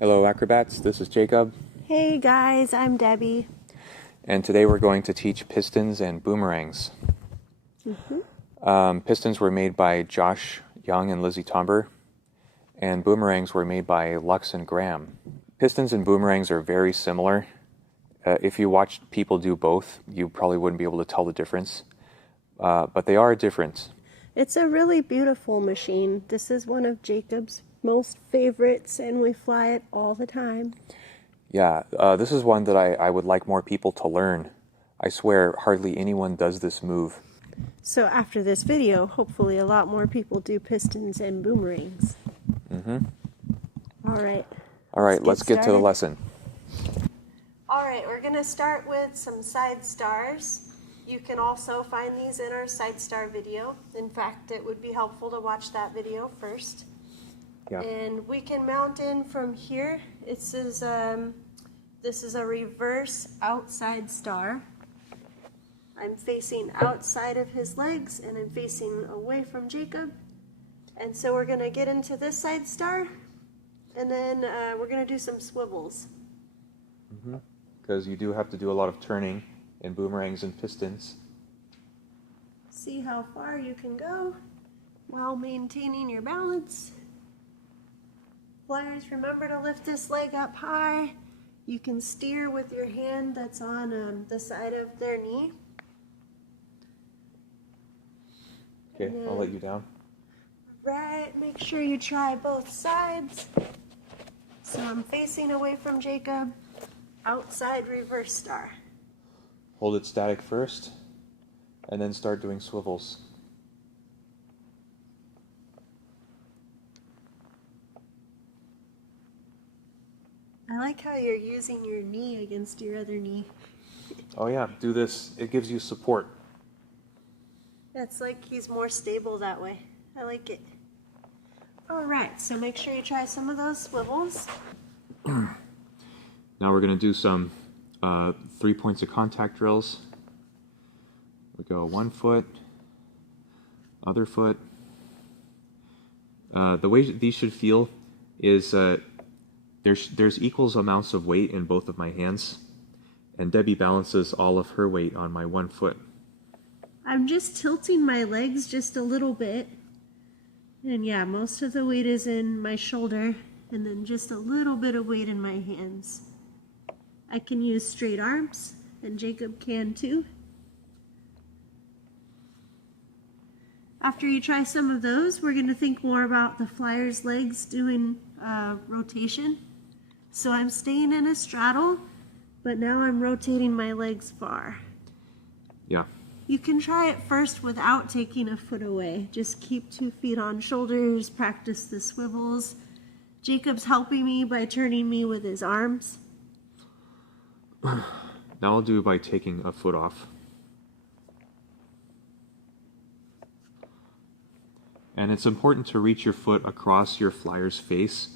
Hello acrobats, this is Jacob. Hey guys, I'm Debbie. And today we're going to teach pistons and boomerangs. Pistons were made by Josh Young and Lizzie Tomber, and boomerangs were made by Lux and Graham. Pistons and boomerangs are very similar. If you watched people do both, you probably wouldn't be able to tell the difference, but they are different. It's a really beautiful machine. This is one of Jacob's most favorites, and we fly it all the time. Yeah, this is one that I would like more people to learn. I swear hardly anyone does this move. So after this video, hopefully a lot more people do pistons and boomerangs. All right, let's get to the lesson. All right, we're going to start with some side stars. You can also find these in our side star video. In fact, it would be helpful to watch that video first. Yeah. And we can mount in from here. This is a reverse outside star. I'm facing outside of his legs and I'm facing away from Jacob. And so we're going to get into this side star, and then we're going to do some swivels. Because you do have to do a lot of turning in boomerangs and pistons. See how far you can go while maintaining your balance. Flyers, remember to lift this leg up high. You can steer with your hand that's on the side of their knee. Okay, I'll let you down. Right, make sure you try both sides. So I'm facing away from Jacob, outside reverse star. Hold it static first, and then start doing swivels. I like how you're using your knee against your other knee. Oh yeah, do this. It gives you support. It's like he's more stable that way. I like it. All right, so make sure you try some of those swivels. Now we're going to do some 3 points of contact drills. We go 1 foot, other foot. The way these should feel is there's equal amounts of weight in both of my hands, and Debbie balances all of her weight on my 1 foot. I'm just tilting my legs just a little bit. And yeah, most of the weight is in my shoulder, and then just a little bit of weight in my hands. I can use straight arms, and Jacob can too. After you try some of those, we're going to think more about the flyer's legs doing rotation. So I'm staying in a straddle, but now I'm rotating my legs far. Yeah. You can try it first without taking a foot away. Just keep 2 feet on shoulders, practice the swivels. Jacob's helping me by turning me with his arms. Now I'll do it by taking a foot off. And it's important to reach your foot across your flyer's face,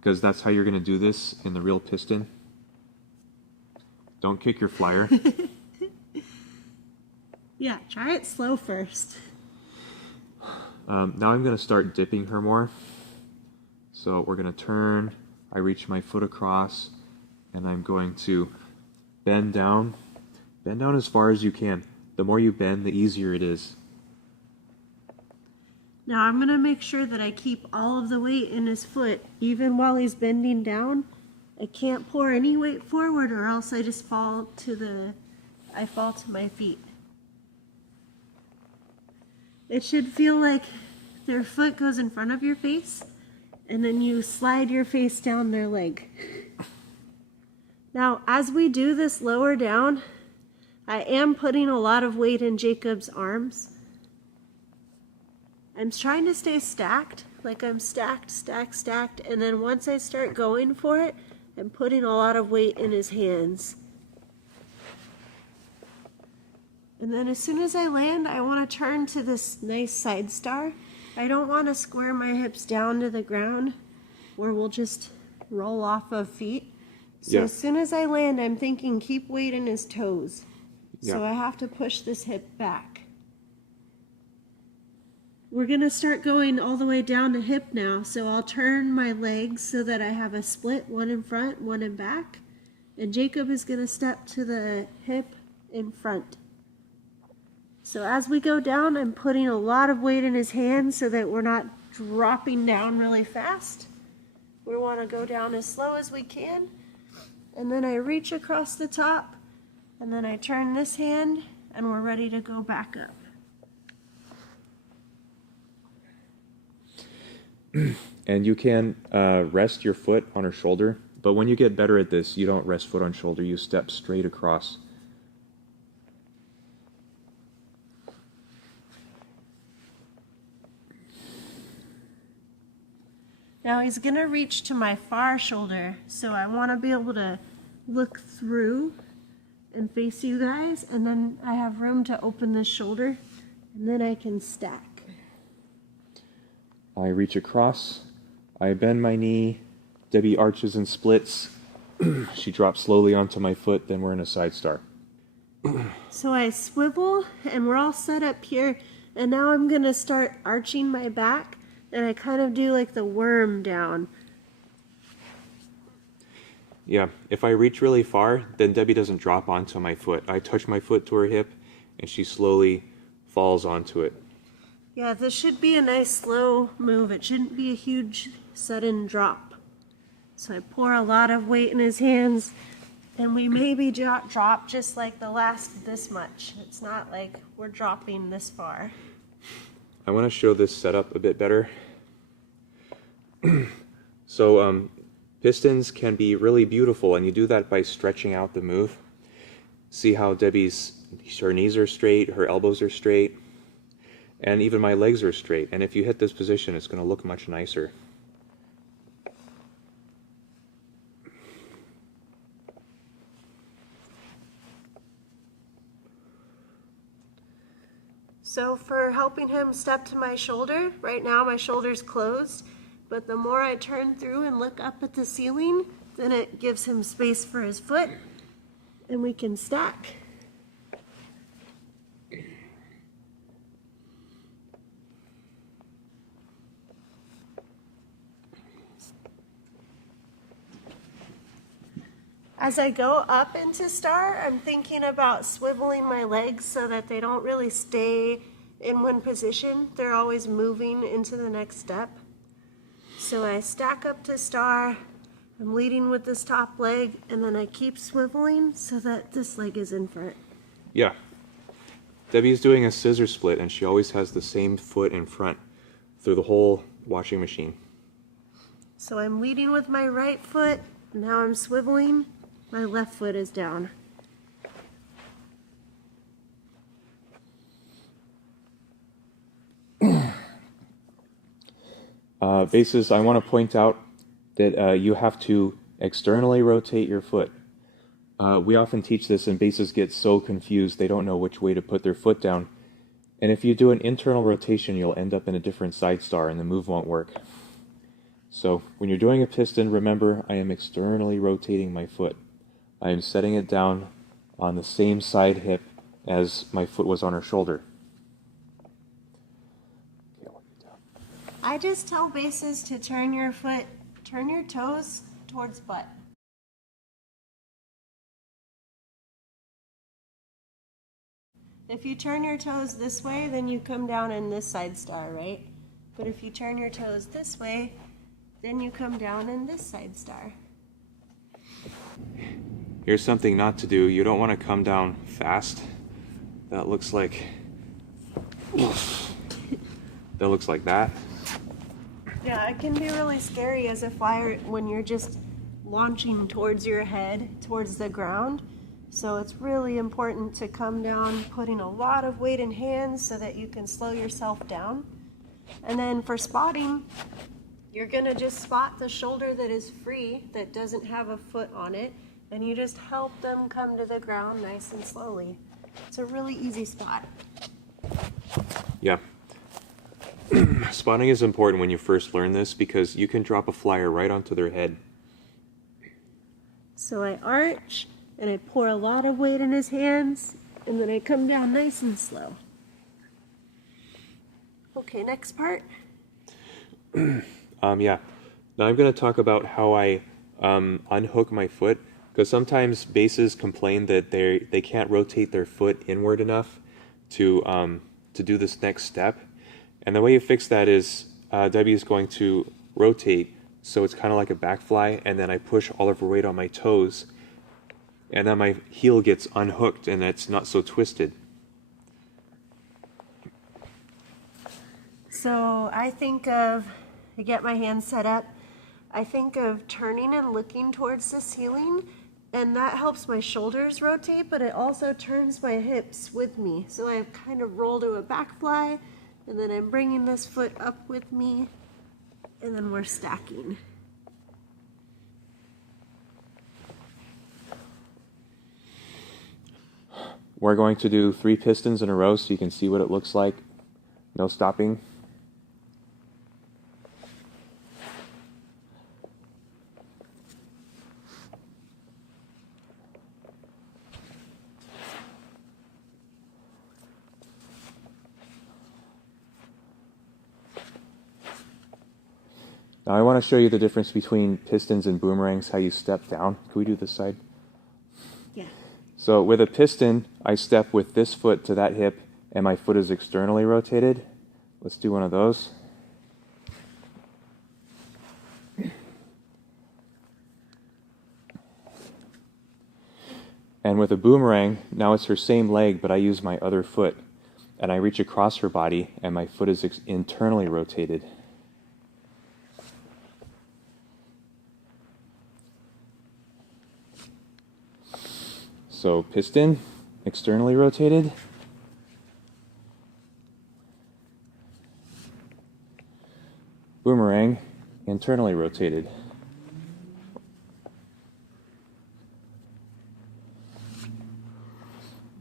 because that's how you're going to do this in the real piston. Don't kick your flyer. Yeah, try it slow first. Now I'm going to start dipping her more. So we're going to turn, I reach my foot across, and I'm going to bend down. Bend down as far as you can. The more you bend, the easier it is. Now I'm going to make sure that I keep all of the weight in his foot, even while he's bending down. I can't pour any weight forward, or else I just fall to my feet. It should feel like their foot goes in front of your face, and then you slide your face down their leg. Now, as we do this lower down, I am putting a lot of weight in Jacob's arms. I'm trying to stay stacked, like I'm stacked, stacked, stacked, and then once I start going for it, I'm putting a lot of weight in his hands. And then as soon as I land, I want to turn to this nice side star. I don't want to square my hips down to the ground where we'll just roll off of feet. So as soon as I land, I'm thinking keep weight in his toes. So I have to push this hip back. We're gonna start going all the way down to hip now. So I'll turn my legs so that I have a split, one in front, one in back. And Jacob is gonna step to the hip in front. So as we go down, I'm putting a lot of weight in his hands so that we're not dropping down really fast. We want to go down as slow as we can. And then I reach across the top, and then I turn this hand, and we're ready to go back up. And you can rest your foot on her shoulder, but when you get better at this, you don't rest foot on shoulder, you step straight across. Now he's gonna reach to my far shoulder, so I want to be able to look through and face you guys, and then I have room to open this shoulder, and then I can stack. I reach across, I bend my knee, Debbie arches and splits, she drops slowly onto my foot, then we're in a side star. So I swivel, and we're all set up here, and now I'm gonna start arching my back, and I kind of do like the worm down. Yeah, if I reach really far, then Debbie doesn't drop onto my foot. I touch my foot to her hip, and she slowly falls onto it. Yeah, this should be a nice slow move. It shouldn't be a huge sudden drop. So I pour a lot of weight in his hands, and we maybe drop just like the last this much. It's not like we're dropping this far. I want to show this setup a bit better. So Pistons can be really beautiful, and you do that by stretching out the move. See how her knees are straight, her elbows are straight, and even my legs are straight. And if you hit this position, it's going to look much nicer. So for helping him step to my shoulder, right now my shoulder's closed, but the more I turn through and look up at the ceiling, then it gives him space for his foot, and we can stack. As I go up into star, I'm thinking about swiveling my legs so that they don't really stay in one position. They're always moving into the next step. So I stack up to star, I'm leading with this top leg, and then I keep swiveling so that this leg is in front. Yeah. Debbie's doing a scissor split, and she always has the same foot in front through the whole washing machine. So I'm leading with my right foot, now I'm swiveling, my left foot is down. Bases, I want to point out that you have to externally rotate your foot. We often teach this, and bases get so confused they don't know which way to put their foot down. And if you do an internal rotation, you'll end up in a different side star and the move won't work. So when you're doing a piston, remember I am externally rotating my foot. I am setting it down on the same side hip as my foot was on her shoulder. I just tell bases to turn your toes towards butt. If you turn your toes this way, then you come down in this side star, right? But if you turn your toes this way, then you come down in this side star. Here's something not to do. You don't want to come down fast. That looks like that. Yeah, it can be really scary as a flyer when you're just launching towards your head, towards the ground. So it's really important to come down, putting a lot of weight in hands so that you can slow yourself down. And then for spotting, you're gonna just spot the shoulder that is free, that doesn't have a foot on it, and you just help them come to the ground nice and slowly. It's a really easy spot. Yeah. Spotting is important when you first learn this because you can drop a flyer right onto their head. So I arch, and I pour a lot of weight in his hands, and then I come down nice and slow. Okay, next part. Yeah. Now I'm going to talk about how I unhook my foot, because sometimes bases complain that they can't rotate their foot inward enough to do this next step. And the way you fix that is Debbie is going to rotate so it's kind of like a back fly, and then I push all of her weight on my toes, and then my heel gets unhooked and it's not so twisted. So I get my hands set up, I think of turning and looking towards the ceiling, and that helps my shoulders rotate, but it also turns my hips with me. So I kind of roll to a back fly, and then I'm bringing this foot up with me, and then we're stacking. We're going to do 3 pistons in a row so you can see what it looks like. No stopping. Now I want to show you the difference between pistons and boomerangs, how you step down. Can we do this side? Yeah. So with a piston, I step with this foot to that hip, and my foot is externally rotated. Let's do one of those. And with a boomerang, now it's her same leg, but I use my other foot. And I reach across her body, and my foot is internally rotated. So piston, externally rotated. Boomerang, internally rotated.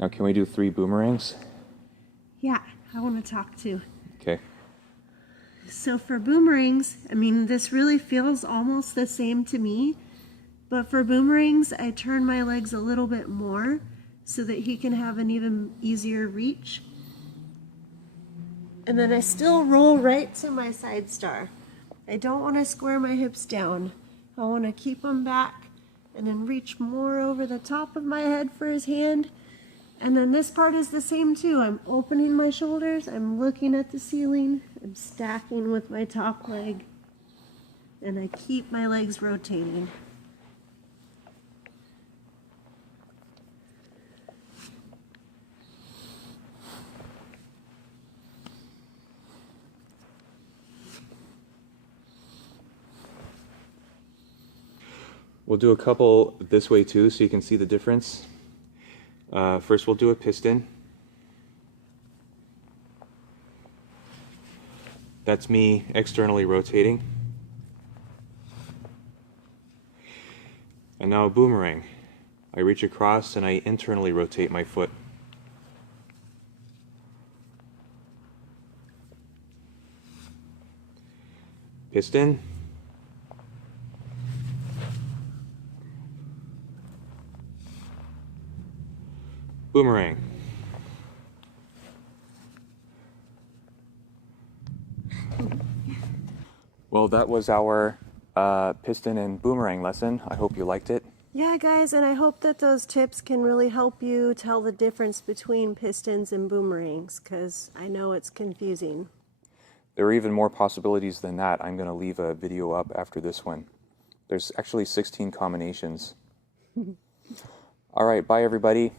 Now can we do 3 boomerangs? Yeah, I want to talk too. Okay. So for boomerangs, I mean, this really feels almost the same to me, but for boomerangs, I turn my legs a little bit more so that he can have an even easier reach. And then I still roll right to my side star. I don't want to square my hips down. I want to keep them back and then reach more over the top of my head for his hand. And then this part is the same too. I'm opening my shoulders, I'm looking at the ceiling, I'm stacking with my top leg, and I keep my legs rotating. We'll do a couple this way too so you can see the difference. First we'll do a piston. That's me externally rotating. And now a boomerang. I reach across and I internally rotate my foot. Piston. Boomerang. Well, that was our piston and boomerang lesson. I hope you liked it. Yeah, guys, and I hope that those tips can really help you tell the difference between pistons and boomerangs, because I know it's confusing. There are even more possibilities than that. I'm going to leave a video up after this one. There's actually 16 combinations. All right, bye everybody.